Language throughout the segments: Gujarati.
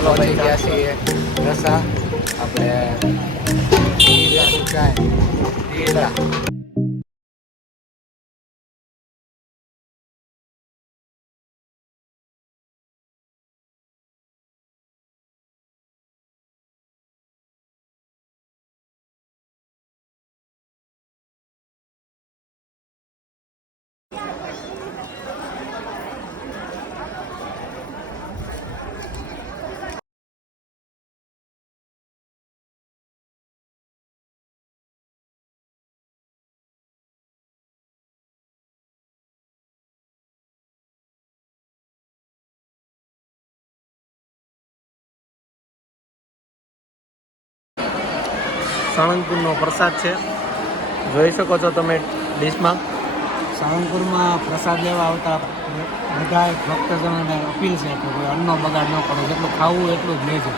ચલો ભાઈ ગયા છીએ રસા આપણે ઢીલા સાળંગપુરનો પ્રસાદ છે, જોઈ શકો છો તમે ડીશમાં. સાળંગપુરમાં પ્રસાદ લેવા આવતા બધા ભક્તજનોને અપીલ છે કે કોઈ અન્નનો બગાડ ન કરો, જેટલું ખાવું એટલું જ લેજો.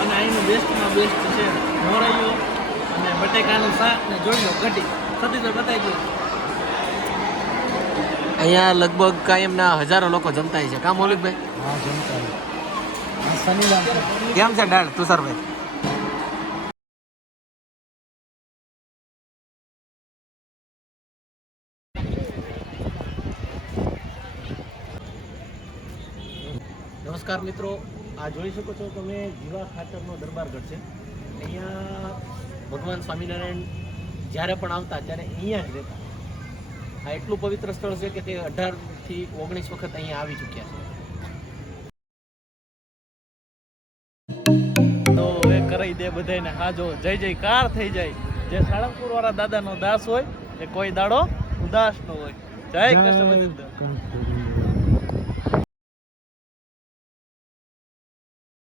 અને અહીંનું બેસ્ટમાં બેસ્ટ છે મોરૈયું અને બટેકાનું શાક ને જોઈ લો કઢી સતી તો બતાવી દઉં. અહીંયા લગભગ કાયમના હજારો લોકો જમતા હોય છે. કામ મૌલિકભાઈ? હા, જમતા શનિવાર કેમ છે દાળ તુષારભાઈ? નમસ્કાર મિત્રો, આ જોઈ શકો છો તમે જીવા ખાતરનો દરબારગઢ છે. અહીંયા ભગવાન સ્વામિનારાયણ જ્યારે પણ આવતા ત્યારે અહીંયા જ રહેતા. આ એટલું પવિત્ર સ્થળ છે કે તે 18 થી 19 વખત અહીંયા આવી ચૂક્યા છે. તો એ કરાઈ દે બધાને હાજો જય જયકાર થઈ જાય. જે સાળંગપુર વાળા દાદાનો દાસ હોય એ કોઈ દાડો ઉદાસ ન હોય. જય કૃષ્ણ.